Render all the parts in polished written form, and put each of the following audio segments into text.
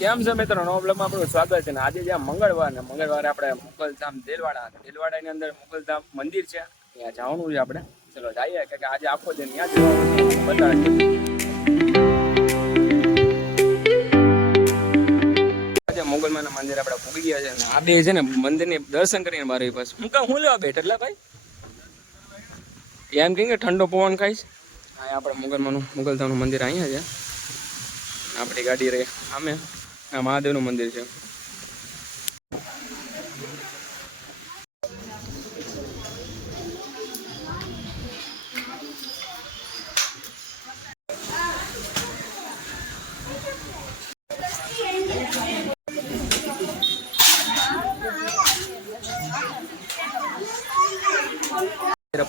કેમ છે મિત્રો? નવા બ્લોગમાં આપણું સ્વાગત છે. આજે જ્યાં મંગળવારે આપણે મોગલધામ દેલવાડાની અંદર મોગલધામ મંદિર છે, ત્યાં જવાનું છે આપણે. ચલો જઈએ કે આજે આખો દિન ત્યાં જવાનું બતાવે. આજે મોગલમાના મંદિર આપણે પૂગી ગયા છે અને આ બે છે ને મંદિરની દર્શન કરીને મારી પાસે હું લેવા બેઠ એટલે ભાઈ એમ કે ઠંડો પવન ખાઈશ. અહીંયા આપણે મોગલધામનું મંદિર અહીંયા છે. આપણી ગાડી રહી આમે. આ મહાદેવનું મંદિર છે.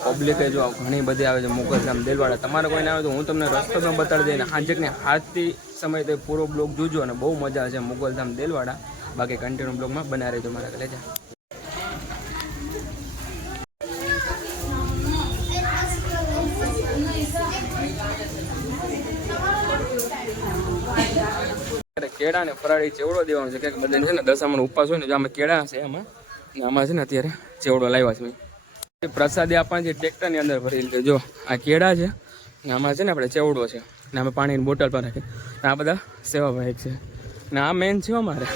પબ્લિક જો ઘણી બધી આવે છે મોગલધામ દેલવાડા. તમારે કોઈને આવે તો હું તમને રસ્તો પણ બતાડી દઈને હાજકને હાથથી સમય તે પૂરો બ્લોગ જોજો અને બહુ મજા છે મોગલધામ દેલવાડા. બાકી કન્ટિન્યુ બ્લોગમાં બના રહેજો મારા કલેજા. કેળા ને ફરાળી ચેવડો દેવાનો છે કે બધાને છે ને દશામાં ઉપવાસ હોય ને જો આમાં કેળા છે એમાં ને આમાં છે ને અત્યારે ચેવડો લાવ્યા છે. પ્રસાદી આપણને જે ટ્રેક્ટરની અંદર ભરી લે. જો આ કેળા છે ને આમાં છે ને આપણે ચેવડો છે ને અમે પાણીની બોટલ પણ રાખી. આ બધા સેવાભાઈ છે ને આ મેન છે અમારે.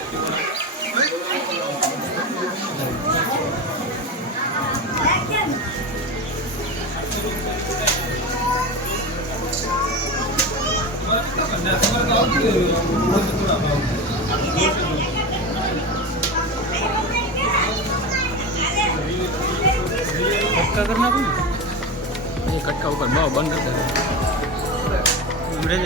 कटका करना भी ये कटका ऊपर बाव बंद कर दे बैठ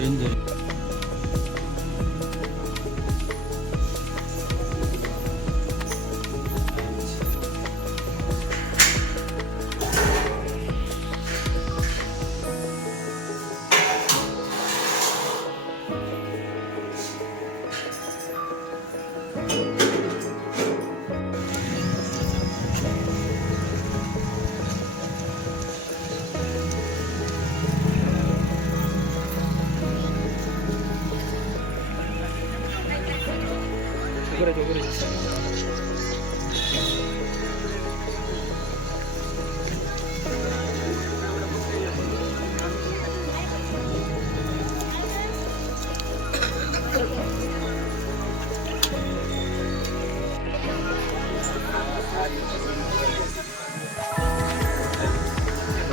इंजर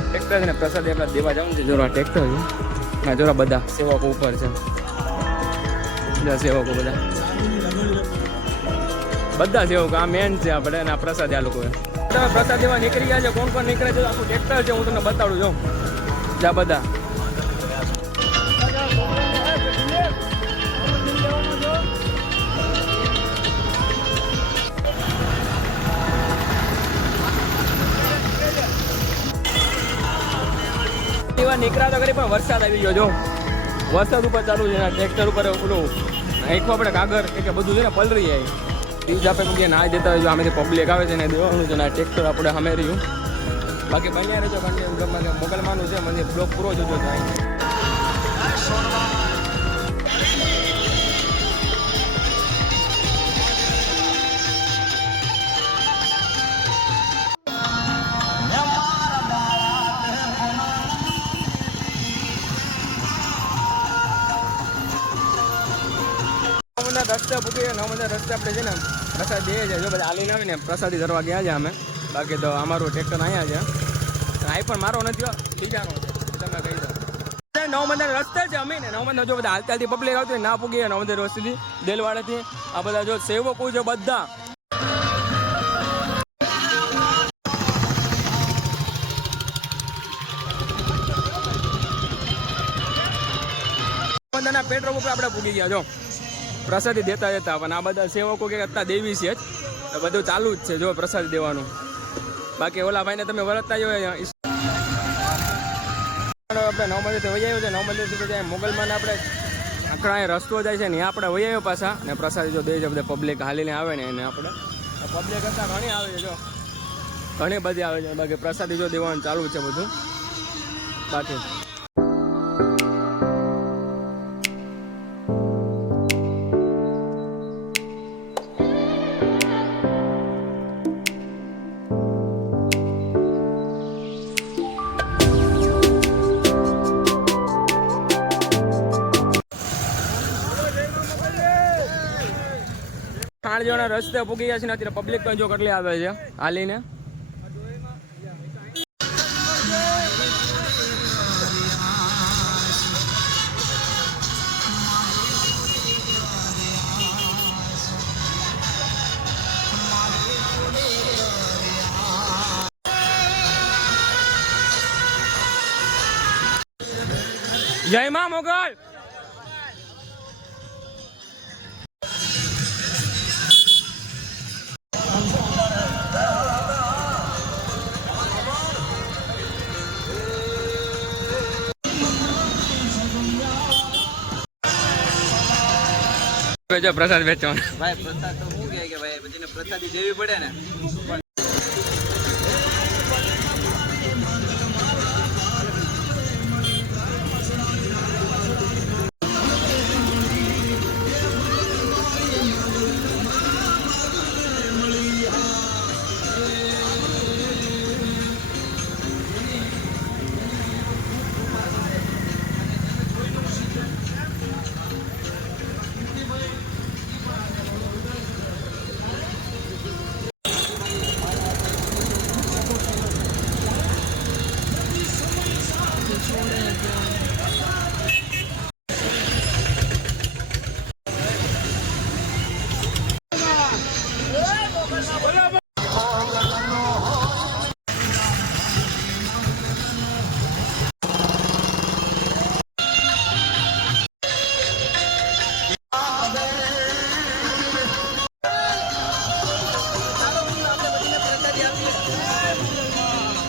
ટ્રેક્ટર ને પ્રસાદ આપણે દેવા જવાનું છે. જોરા ટ્રેક્ટર છે જોરા બધા સેવકો ઉપર છે. સેવકો બધા સેવકો આ મેન છે આપણે આ પ્રસાદ. આ લોકો તમે પ્રસાદ દેવા નીકળી ગયા છે. કોણ કોણ નીકળે છે આખું ટ્રેક્ટર છે હું તમને બતાડું છું. જા બધા નીકળ્યા તો કરી પણ વરસાદ આવી ગયો. જો વરસાદ ઉપર ચાલુ છે ટ્રેક્ટર ઉપર ઓલું નાખવું આપણે કાગર કે બધું છે ને પલરી જાય. બીજ આપણે કોઈ ના દેતા હોય જો આમેથી પબ્લિક આવે છે ને દેવાનું છે ને ટ્રેક્ટર આપણે સામે રહ્યું. બાકી બન્યા રહેજો કન્ટિન્યુ. મોગલમાનું છે મંદિર બ્લોક પૂરો જોજો થાય. રસ્તે પૂકી નર્મદા રસ્તે આપણે છે ને પ્રસાદ દે છે. જો બધા હાલીને આવીને પ્રસાદી કરવા ગયા છે અમે. બાકી તો અમારું ટ્રેક્ટર અહીંયા છે. અહીં પણ મારો નથી, બીજાનો છે. તમે કહી દો નવ મંદિર રસ્તે છે અમે ને નવ મંદિર જો બધા હાલતાથી પબ્લિક આવતી હોય ના પૂગી નવ મંદિર વસ્તીથી દેલવાડાથી આ બધા જો સેવકો છે બધા પેટ્રોલ ઉપર આપણે પૂગી ગયા જો પ્રસાદી દેતા જતા પણ આ બધા સેવકો કે અત્યારે દેવી છે જ બધું ચાલુ જ છે જો પ્રસાદી દેવાનું બાકી ઓલા ભાઈને તમે વરતતા હોય આપણે નવ મંદિરથી વહી આવ્યો છે નવ મંદિરથી જાય મોગલમાં આપણે આખડા રસ્તો જાય છે ને આપણે વહી આવ્યો પાછા ને પ્રસાદી જો દે છે બધા પબ્લિક હાલીને આવે ને એને આપણે પબ્લિક કરતાં ઘણી આવે છે જો ઘણી બધી આવે છે બાકી પ્રસાદી જો દેવાનું ચાલુ છે બધું બાકી ખાણજોના રસ્તે પૂગી ગયા છે ને અત્યારે પબ્લિક પણ જો કેટલી આવે છે હાલીને જય માં મોગલ પ્રસાદ વેચવાનો ભાઈ પ્રસાદ તો શું કહે કે ભાઈ બધાને પ્રસાદી દેવી પડે ને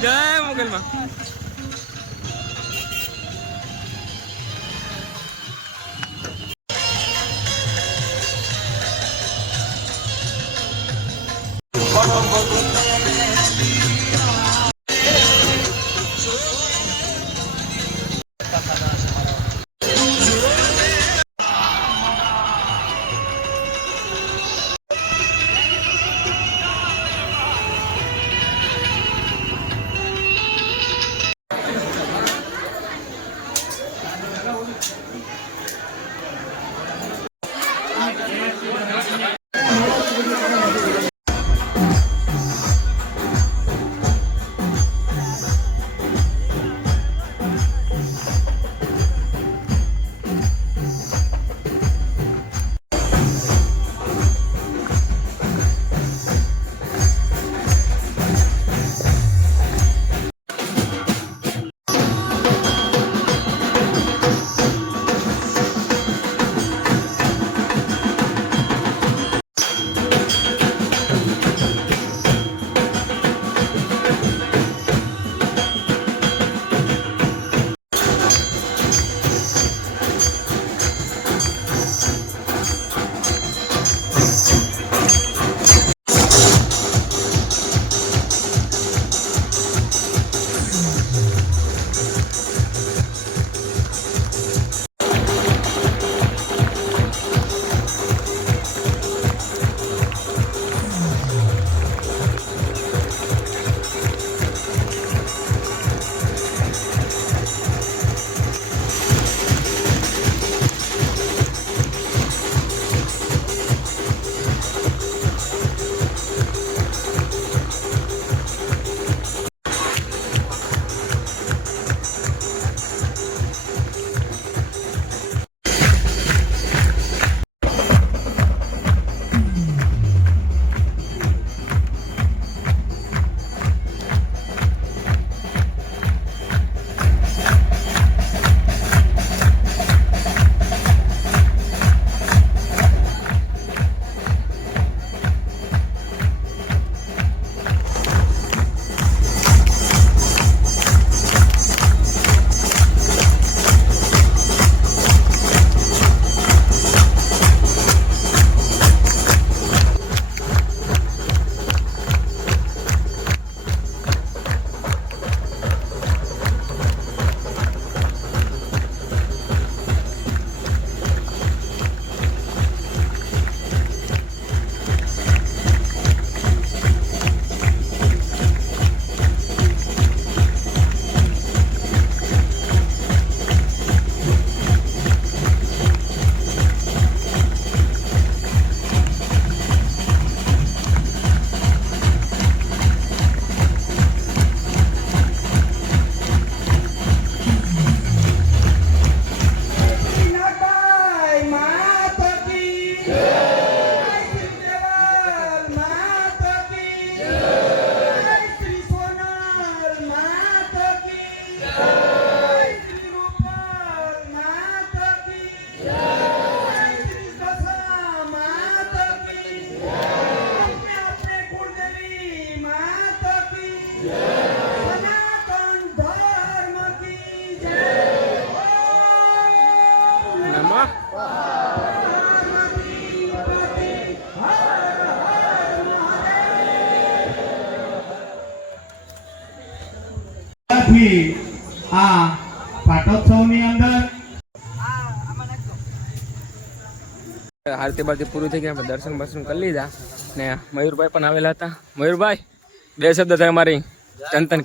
જય મોગલમાં હોવાથી આ પાટોત્સવની અંદર આરતી બારતી પૂરું થઈ ગયા, આપણે દર્શન બર્શન કરી લીધા ને મયુરભાઈ પણ આવેલા હતા. મયુરભાઈ, બે શબ્દ થાય અમારી ચંતન.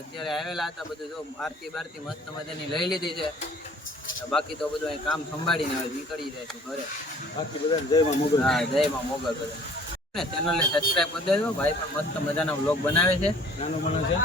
અત્યારે આવેલા હતા, બધું જો આરતી બારતી મસ્ત મજાની લઈ લીધી છે. બાકી તો બધું અહીં કામ સંભાળીને હવે નીકળી જાય છે ઘરે. બાકી બધા જયમાં મોગલ. હા, જયમાં મોગલ બધા. ચેનલને સબસ્ક્રાઇબ કરી દેજો. ભાઈ પણ મસ્ત મજાના વ્લોગ બનાવે છે. નાનો છે.